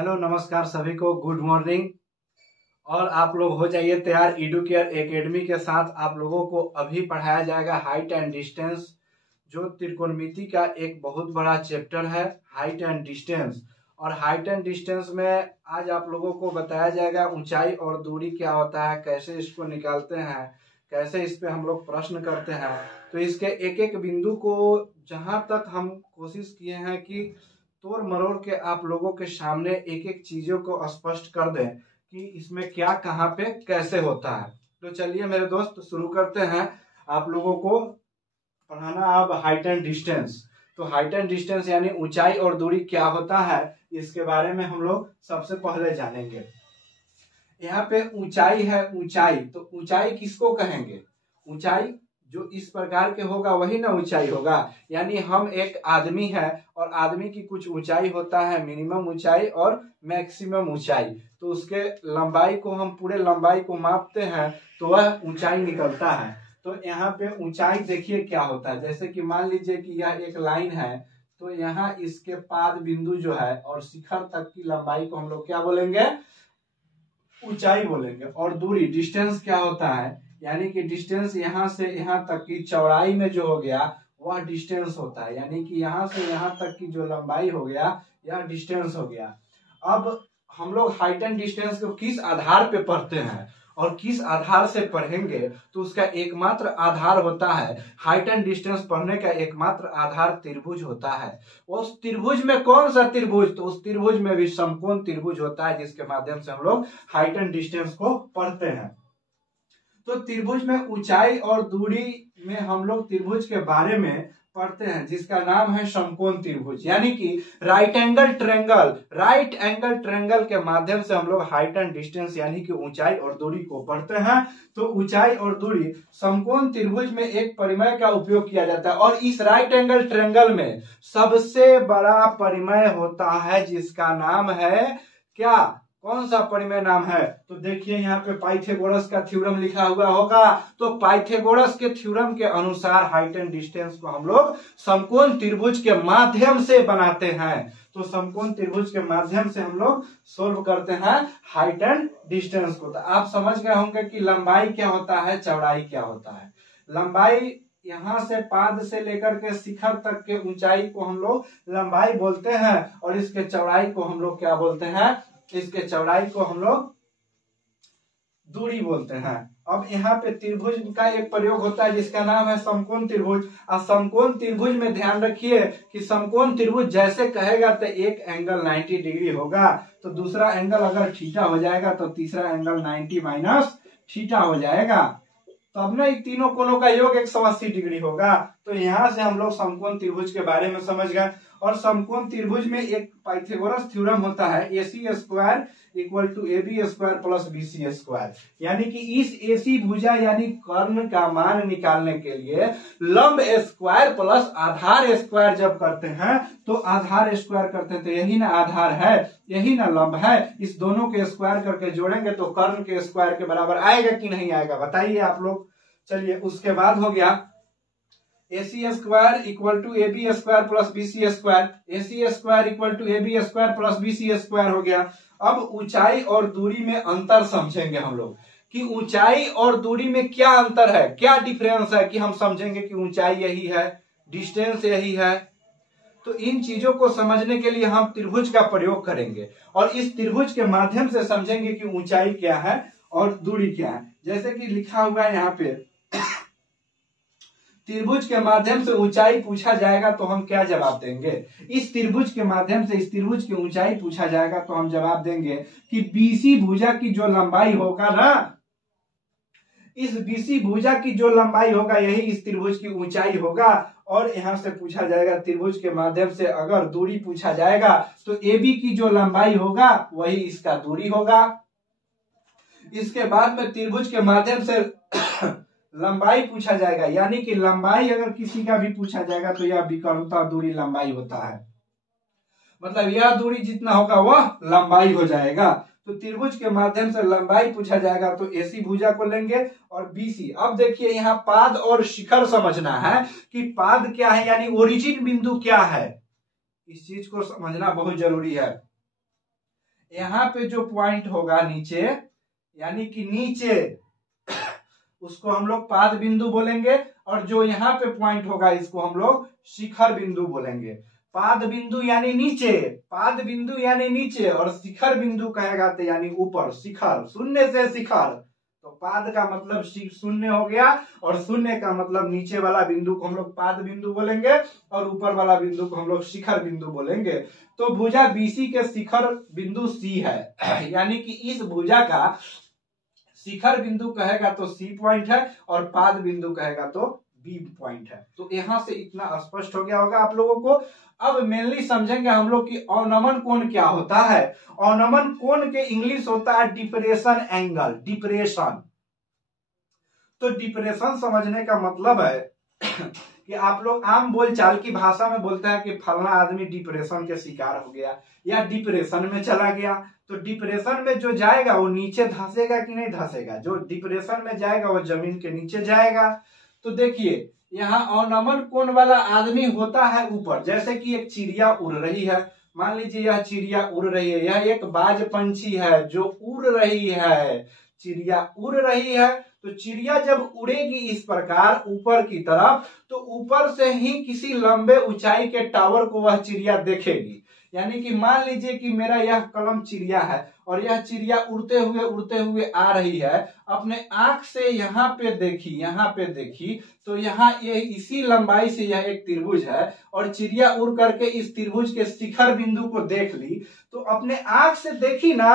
Hello नमस्कार सभी को, गुड मॉर्निंग। और आप लोग हो जाइए तैयार। एडुकेयर एकेडमी के साथ आप लोगों को अभी पढ़ाया जाएगा हाइट एंड डिस्टेंस, जो त्रिकोणमिति का एक बहुत बड़ा चैप्टर है, हाइट एंड डिस्टेंस। और हाइट एंड डिस्टेंस में आज आप लोगों को बताया जाएगा ऊंचाई और दूरी क्या होता है, कैसे इसको निकालते हैं, कैसे इस पे हम लोग प्रश्न करते हैं। तो इसके एक एक बिंदु को जहां तक हम कोशिश किए हैं कि तोड़ मरोड़ के आप लोगों के सामने एक एक चीजों को स्पष्ट कर दें कि इसमें क्या कहाँ पे कैसे होता है। तो चलिए मेरे दोस्त शुरू करते हैं आप लोगों को पढ़ाना अब हाइट एंड डिस्टेंस। तो हाइट एंड डिस्टेंस यानी ऊंचाई और दूरी क्या होता है, इसके बारे में हम लोग सबसे पहले जानेंगे। यहाँ पे ऊंचाई है, ऊंचाई तो ऊंचाई किसको कहेंगे? ऊंचाई जो इस प्रकार के होगा वही ना ऊंचाई होगा। यानी हम एक आदमी है और आदमी की कुछ ऊंचाई होता है, मिनिमम ऊंचाई और मैक्सिमम ऊंचाई। तो उसके लंबाई को हम पूरे लंबाई को मापते हैं तो वह ऊंचाई निकलता है। तो यहाँ पे ऊंचाई देखिए क्या होता है। जैसे कि मान लीजिए कि यह एक लाइन है, तो यहाँ इसके पाद बिंदु जो है और शिखर तक की लंबाई को हम लोग क्या बोलेंगे? ऊंचाई बोलेंगे। और दूरी डिस्टेंस क्या होता है? यानी कि डिस्टेंस यहाँ से यहाँ तक की चौड़ाई में जो हो गया वह डिस्टेंस होता है। यानी कि यहाँ से यहाँ तक की जो लंबाई हो गया यह डिस्टेंस हो गया। अब हम लोग हाइट एंड डिस्टेंस को किस आधार पे पढ़ते हैं और किस आधार से पढ़ेंगे, तो उसका एकमात्र आधार होता है, हाइट एंड डिस्टेंस पढ़ने का एकमात्र आधार त्रिभुज होता है। उस त्रिभुज में कौन सा त्रिभुज? तो उस त्रिभुज में भी समकोण त्रिभुज होता है, जिसके माध्यम से हम लोग हाइट एंड डिस्टेंस को पढ़ते हैं। तो त्रिभुज में ऊंचाई और दूरी में हम लोग त्रिभुज के बारे में पढ़ते हैं, जिसका नाम है समकोण त्रिभुज। यानी कि राइट एंगल ट्रायंगल के माध्यम से हम लोग हाइट एंड डिस्टेंस यानी कि ऊंचाई और दूरी को पढ़ते हैं। तो ऊंचाई और दूरी समकोण त्रिभुज में एक परिमेय का उपयोग किया जाता है। और इस राइट एंगल ट्रायंगल में सबसे बड़ा परिमेय होता है, जिसका नाम है क्या? कौन सा परिमेय नाम है? तो देखिए यहाँ पे पाइथागोरस का थ्योरम लिखा हुआ होगा। तो पाइथागोरस के थ्योरम के अनुसार हाइट एंड डिस्टेंस को हम लोग समकोण त्रिभुज के माध्यम से बनाते हैं। तो समकोण त्रिभुज के माध्यम से हम लोग सोल्व करते हैं हाइट एंड डिस्टेंस को। तो आप समझ गए होंगे कि लंबाई क्या होता है, चौड़ाई क्या होता है। लंबाई यहाँ से पाद से लेकर के शिखर तक के ऊंचाई को हम लोग लंबाई बोलते हैं और इसके चौड़ाई को हम लोग क्या बोलते हैं? इसके चौड़ाई को हम लोग दूरी बोलते हैं। अब यहाँ पे त्रिभुज का एक प्रयोग होता है जिसका नाम है समकोण त्रिभुज। और समकोण त्रिभुज में ध्यान रखिए कि समकोण त्रिभुज जैसे कहेगा तो एक एंगल 90 डिग्री होगा, तो दूसरा एंगल अगर थीटा हो जाएगा तो तीसरा एंगल 90 माइनस थीटा हो जाएगा। तब ना इन तीनों कोणों का योग 180 डिग्री होगा। तो यहाँ से हम लोग समकोण त्रिभुज के बारे में समझ गए। और समकोण त्रिभुज में एक पाइथागोरस थ्योरम होता है, AC square equal to AB square plus BC square. यानी कि इस AC भुजा यानी कर्ण का मान निकालने के लिए लंब स्क्वायर प्लस आधार स्क्वायर जब करते हैं तो आधार स्क्वायर करते हैं तो यही ना आधार है, यही ना लंब है। इस दोनों के स्क्वायर करके जोड़ेंगे तो कर्ण के स्क्वायर के बराबर आएगा कि नहीं आएगा, बताइए आप लोग। चलिए उसके बाद हो गया AC square equal to AB square plus BC square, AC square equal to AB square plus BC square हो गया। अब ऊंचाई और दूरी में अंतर समझेंगे हम लोग कि ऊंचाई और दूरी में क्या अंतर है, क्या डिफरेंस है, कि हम समझेंगे कि ऊंचाई यही है, डिस्टेंस यही है। तो इन चीजों को समझने के लिए हम त्रिभुज का प्रयोग करेंगे और इस त्रिभुज के माध्यम से समझेंगे कि ऊंचाई क्या है और दूरी क्या है। जैसे कि लिखा हुआ है यहाँ पे, त्रिभुज के माध्यम से ऊंचाई पूछा जाएगा तो हम क्या जवाब देंगे? इस त्रिभुज के माध्यम से इस त्रिभुज की ऊंचाई पूछा जाएगा तो हम जवाब देंगे कि BC भुजा की जो लंबाई होगा ना, इस BC भुजा की जो लंबाई होगा यही इस त्रिभुज की ऊंचाई होगा। और यहां से पूछा जाएगा त्रिभुज के माध्यम से अगर दूरी पूछा जाएगा तो AB की जो लंबाई होगा वही इसका दूरी होगा। इसके बाद में त्रिभुज के माध्यम से लंबाई पूछा जाएगा, यानी कि लंबाई अगर किसी का भी पूछा जाएगा तो यह विकर्णता दूरी लंबाई होता है, मतलब यह दूरी जितना होगा वह लंबाई हो जाएगा। तो त्रिभुज के माध्यम से लंबाई पूछा जाएगा तो AC भुजा को लेंगे और BC। अब देखिए यहाँ पाद और शिखर समझना है कि पाद क्या है यानी ओरिजिन बिंदु क्या है, इस चीज को समझना बहुत जरूरी है। यहाँ पे जो पॉइंट होगा नीचे, यानी कि नीचे, उसको हम लोग पाद बिंदु बोलेंगे, और जो यहाँ पे पॉइंट होगा इसको हम लोग शिखर बिंदु बोलेंगे। पाद बिंदु यानी नीचे, पाद बिंदु यानी नीचे, और शिखर बिंदु कहेगा तो यानी ऊपर, शिखर, शून्य से शिखर। तो पाद का मतलब शून्य हो गया, और शून्य का मतलब नीचे वाला बिंदु को हम लोग पाद बिंदु बोलेंगे, और ऊपर वाला बिंदु को हम लोग शिखर बिंदु बोलेंगे। तो भुजा बीसी के शिखर बिंदु सी है, यानी कि इस भुजा का शिखर बिंदु कहेगा तो सी पॉइंट है, और पाद बिंदु कहेगा तो बी पॉइंट है। तो यहां से इतना स्पष्ट हो गया होगा आप लोगों को। अब मेनली समझेंगे हम लोग कि अवनमन कोण क्या होता है। अवनमन कोण के इंग्लिश होता है डिप्रेशन एंगल, डिप्रेशन। तो डिप्रेशन समझने का मतलब है कि आप लोग आम बोलचाल की भाषा में बोलते हैं कि फलना आदमी डिप्रेशन के शिकार हो गया या डिप्रेशन में चला गया। तो डिप्रेशन में जो जाएगा वो नीचे धंसेगा कि नहीं धंसेगा? जो डिप्रेशन में जाएगा वो जमीन के नीचे जाएगा। तो देखिए यहाँ अवनमन कोण वाला आदमी होता है ऊपर, जैसे कि एक चिड़िया उड़ रही है। मान लीजिए यह चिड़िया उड़ रही है, यह एक बाज पंछी है जो उड़ रही है, चिड़िया उड़ रही है। तो चिड़िया जब उड़ेगी इस प्रकार ऊपर की तरफ, तो ऊपर से ही किसी लंबे ऊंचाई के टावर को वह चिड़िया देखेगी। यानी कि मान लीजिए कि मेरा यह कलम चिड़िया है, और यह चिड़िया उड़ते हुए आ रही है, अपने आंख से यहाँ पे देखी, यहाँ पे देखी, तो यहाँ ये इसी लंबाई से यह एक त्रिभुज है, और चिड़िया उड़ करके इस त्रिभुज के शिखर बिंदु को देख ली। तो अपने आंख से देखी ना,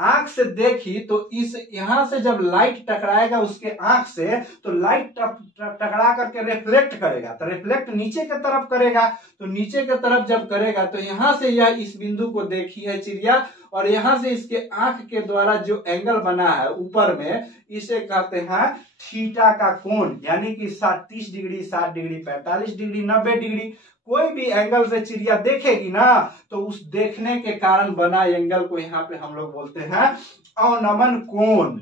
आंख से देखी, तो इस यहाँ से जब लाइट टकराएगा उसके आंख से, तो लाइट टकरा करके रिफ्लेक्ट करेगा, तो रिफ्लेक्ट नीचे की तरफ करेगा। तो नीचे की तरफ जब करेगा तो यहाँ से यह इस बिंदु को देखी है चिड़िया, और यहाँ से इसके आंख के द्वारा जो एंगल बना है ऊपर में, इसे कहते हैं थीटा का कोण। यानी कि 30 डिग्री, 60 डिग्री, 45 डिग्री, 90 डिग्री, कोई भी एंगल से चिड़िया देखेगी ना, तो उस देखने के कारण बना एंगल को यहाँ पे हम लोग बोलते हैं अवनमन कोण,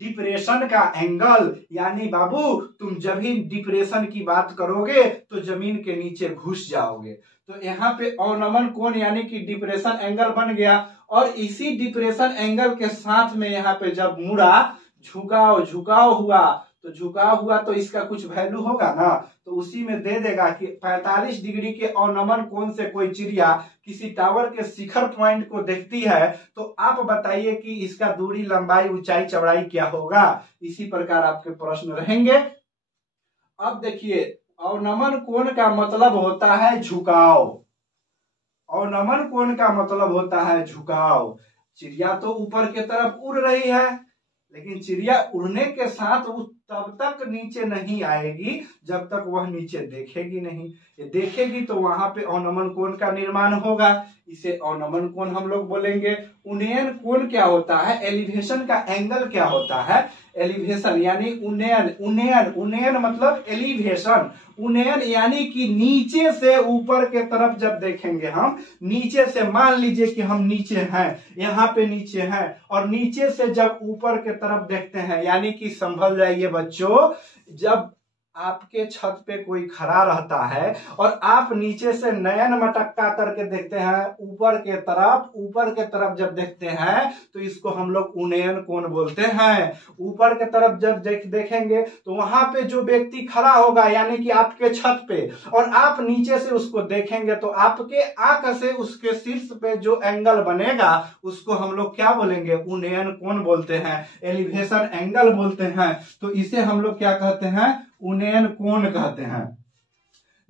डिप्रेशन का एंगल। यानी बाबू तुम जब भी डिप्रेशन की बात करोगे तो जमीन के नीचे घुस जाओगे। तो यहाँ पे अवनमन कोण यानी कि डिप्रेशन एंगल बन गया, और इसी डिप्रेशन एंगल के साथ में यहाँ पे जब मुड़ा, झुकाव हुआ, तो झुकाव हुआ तो इसका कुछ वैल्यू होगा ना, तो उसी में दे देगा कि 45 डिग्री के अवनमन कोण से कोई चिड़िया किसी टावर के शिखर पॉइंट को देखती है, तो आप बताइए कि इसका दूरी, लंबाई, ऊंचाई, चौड़ाई क्या होगा। इसी प्रकार आपके प्रश्न रहेंगे। अब देखिए अवनमन कोण का मतलब होता है झुकाव। अवनमन कोण का मतलब होता है झुकाव। चिड़िया तो ऊपर की तरफ उड़ रही है, लेकिन चिड़िया उड़ने के साथ वो तब तक नीचे नहीं आएगी जब तक वह नीचे देखेगी नहीं। ये देखेगी तो वहां पे अवनमन कोण का निर्माण होगा, इसे अवनमन कोण हम लोग बोलेंगे। उन्नयन कोण क्या होता है? एलिवेशन का एंगल क्या होता है? एलिवेशन यानी उन्नयन, उन्नयन मतलब एलिवेशन। उन्नयन यानी कि नीचे से ऊपर के तरफ जब देखेंगे हम, नीचे से, मान लीजिए कि हम नीचे हैं, यहाँ पे नीचे हैं, और नीचे से जब ऊपर के तरफ देखते हैं, यानी कि संभल जाइए बच्चों, जब आपके छत पे कोई खड़ा रहता है और आप नीचे से नयन मटक्का करके देखते हैं ऊपर के तरफ जब देखते हैं, तो इसको हम लोग उन्नयन कोण बोलते हैं। ऊपर के तरफ जब देखेंगे तो वहां पे जो व्यक्ति खड़ा होगा, यानी कि आपके छत पे, और आप नीचे से उसको देखेंगे, तो आपके आंख से उसके शीर्ष पे जो एंगल बनेगा उसको हम लोग क्या बोलेंगे? उन्नयन कोण बोलते हैं, एलिवेशन एंगल बोलते हैं। तो इसे हम लोग क्या कहते हैं? उन्नयन कोण कहते हैं।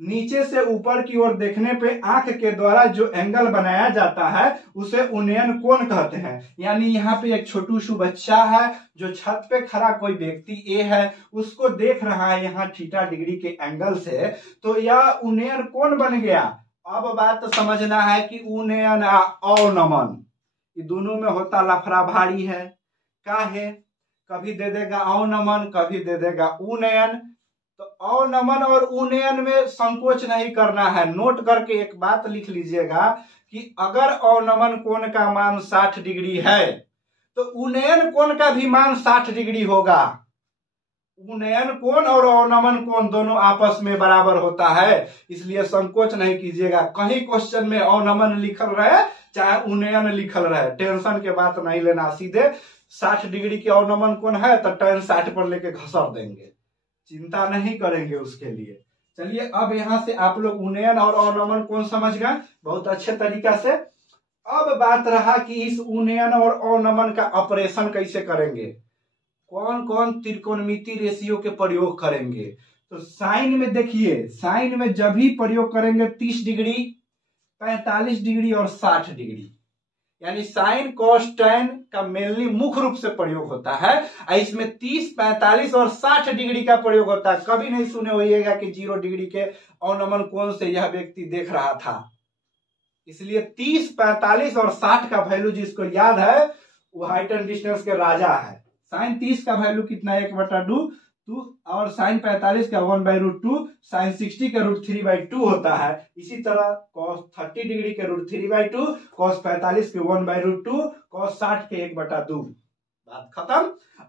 नीचे से ऊपर की ओर देखने पे आंख के द्वारा जो एंगल बनाया जाता है उसे उन्नयन कोण कहते हैं। यानी यहाँ पे एक छोटू सा बच्चा है जो छत पे खड़ा कोई व्यक्ति ए है, उसको देख रहा है यहाँ थीटा डिग्री के एंगल से, तो यह उन्नयन कोण बन गया। अब बात समझना है कि उन्नयन अवनमन, ये दोनों में होता लफड़ा भारी है। क्या है? कभी दे देगा अवनमन, कभी दे देगा उन्नयन। तो अवनमन और उन्नयन में संकोच नहीं करना है। नोट करके एक बात लिख लीजिएगा कि अगर अवनमन कोण का मान 60 डिग्री है तो उन्नयन कोण का भी मान 60 डिग्री होगा। उन्नयन कोण और अवनमन कोण दोनों आपस में बराबर होता है, इसलिए संकोच नहीं कीजिएगा। कहीं क्वेश्चन में अवनमन लिखल रहे चाहे उन्नयन लिखल रहे, टेंशन के बात नहीं लेना, सीधे 60 डिग्री के अवनमन कोण है तो tan 60 पर लेके घसर देंगे, चिंता नहीं करेंगे उसके लिए। चलिए अब यहां से आप लोग उन्नयन और अवनमन कोण समझ गए बहुत अच्छे तरीका से। अब बात रहा कि इस उन्नयन और अवनमन का ऑपरेशन कैसे करेंगे, कौन कौन त्रिकोणमिति रेशियो के प्रयोग करेंगे। तो साइन में देखिए, साइन में जब भी प्रयोग करेंगे 30 डिग्री, 45 डिग्री और 60 डिग्री, यानी साइन कॉस टैन का मेनली मुख्य रूप से प्रयोग होता है। इसमें 30, 45 और 60 डिग्री का प्रयोग होता है। कभी नहीं सुने होइएगा कि 0 डिग्री के अवनमन कोण से यह व्यक्ति देख रहा था। इसलिए 30, 45 और 60 का वैल्यू जिसको याद है वो हाइट एंड डिस्टेंस के राजा है। साइन 30 का वैल्यू कितना है 1/2 और साइन 45 का 1/√2, साइन 60 का √3/2 होता है। इसी तरह cos 30 डिग्री के √3/2, cos 45 के 1/√2, cos 60 के 1/2। बात खत्म।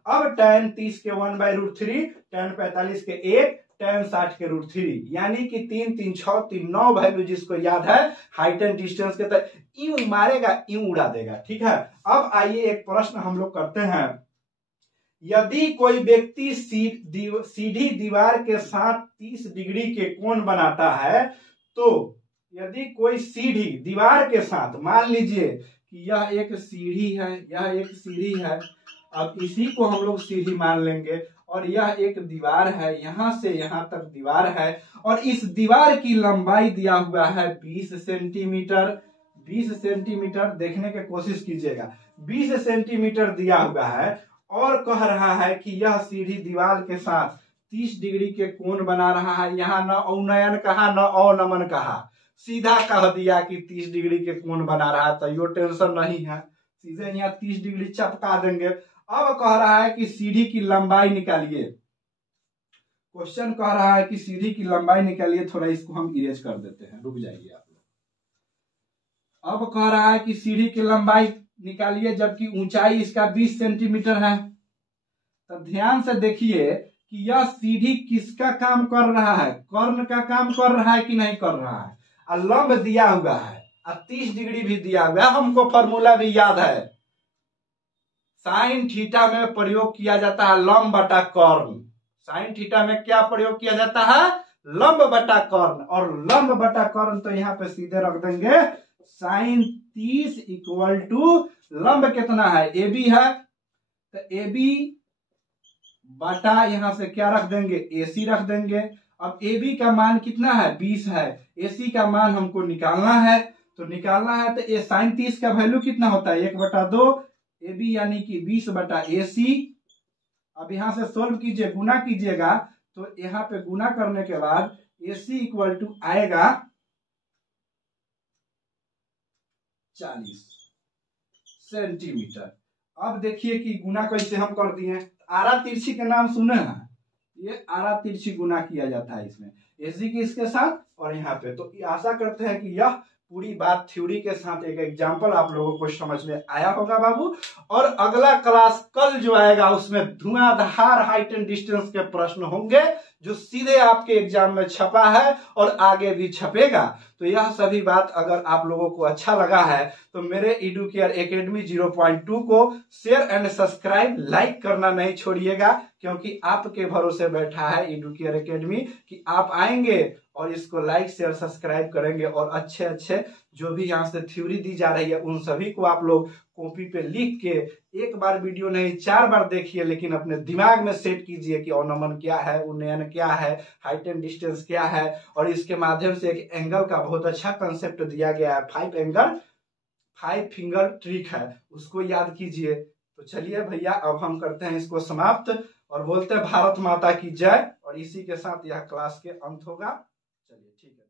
अब tan 30 के 1/√3, tan 45 के 1, tan 60 के √3, यानी कि 3, 3, 6, 3, 9 वैल्यू जिसको याद है हाइट एंड डिस्टेंस के, तो यूं मारेगा यूं उड़ा देगा। ठीक है, अब आइए एक प्रश्न हम लोग करते हैं। यदि कोई व्यक्ति सीधी दीवार के साथ 30 डिग्री के कोण बनाता है, तो यदि कोई सीधी दीवार के साथ, मान लीजिए कि यह एक सीढ़ी है, यह एक सीढ़ी है, अब इसी को हम लोग सीढ़ी मान लेंगे, और यह एक दीवार है, यहां से यहां तक दीवार है, और इस दीवार की लंबाई दिया हुआ है 20 सेंटीमीटर। 20 सेंटीमीटर देखने की कोशिश कीजिएगा, 20 सेंटीमीटर दिया हुआ है, और कह रहा है कि यह सीढ़ी दीवार के साथ 30 डिग्री के कोण बना रहा है। यहाँ न उन्नयन कहा न अवनमन कहा, सीधा कह दिया कि 30 डिग्री के कोण बना रहा है, तो यो टेंशन नहीं है, सीधे यहाँ 30 डिग्री चपका देंगे। अब कह रहा है कि सीढ़ी की लंबाई निकालिए, क्वेश्चन कह रहा है कि सीढ़ी की लंबाई निकालिए। थोड़ा इसको हम इरेज कर देते हैं, रुक जाइए आप लोग। अब कह रहा है कि सीढ़ी की लंबाई निकालिए, जबकि ऊंचाई इसका 20 सेंटीमीटर है। तो ध्यान से देखिए कि यह सीढ़ी किसका काम कर रहा है, कर्ण का काम कर रहा है कि नहीं कर रहा है। और लंब दिया हुआ है, और 30 डिग्री भी दिया हुआ है, हमको फॉर्मूला भी याद है, साइन थीटा में प्रयोग किया जाता है लंब बटा कर्ण। साइन थीटा में क्या प्रयोग किया जाता है, लंब बटा कर्ण, और लंब बटा कर्ण तो यहाँ पे सीधे रख देंगे साइन 30 इक्वल टू लंब कितना है, AB है, तो AB बटा यहां से क्या रख देंगे, AC रख देंगे। अब AB का मान कितना है 20 है, AC का मान हमको निकालना है, तो निकालना है तो साइन 30 का वैल्यू कितना होता है 1/2 AB, यानी कि 20 बटा AC। अब यहां से सोल्व कीजिए, गुना कीजिएगा, तो यहाँ पे गुना करने के बाद AC इक्वल टू आएगा 40 सेंटीमीटर। अब देखिए कि गुना कैसे हम कर दिए, आरा तिरछी के नाम सुने हैं, ये आरा तिरछी गुना किया जाता है इसमें AC के इसके साथ, और यहाँ पे। तो आशा करते हैं कि यह पूरी बात थ्योरी के साथ एक एग्जाम्पल आप लोगों को समझ में आया होगा बाबू। और अगला क्लास कल जो आएगा उसमें धुआंधार हाइट एंड डिस्टेंस के प्रश्न होंगे, जो सीधे आपके एग्जाम में छपा है और आगे भी छपेगा। तो यह सभी बात अगर आप लोगों को अच्छा लगा है तो मेरे एडुकेयर एकेडमी 0.2 को शेयर एंड सब्सक्राइब, लाइक करना नहीं छोड़िएगा, क्योंकि आपके भरोसे बैठा है एडुकेयर एकेडमी कि आप आएंगे और इसको लाइक शेयर सब्सक्राइब करेंगे, और अच्छे अच्छे जो भी यहाँ से थ्योरी दी जा रही है उन सभी को आप लोग कॉपी पे लिख के एक बार वीडियो नहीं 4 बार देखिए, लेकिन अपने दिमाग में सेट कीजिए कि अवनमन क्या है, उन्नयन क्या है, हाइट एंड डिस्टेंस क्या है, और इसके माध्यम से एक एंगल का बहुत अच्छा कंसेप्ट दिया गया है, 5 फिंगर ट्रिक है, उसको याद कीजिए। तो चलिए भैया अब हम करते हैं इसको समाप्त और बोलते हैं भारत माता की जय, और इसी के साथ यह क्लास के अंत होगा। चलिए ठीक है।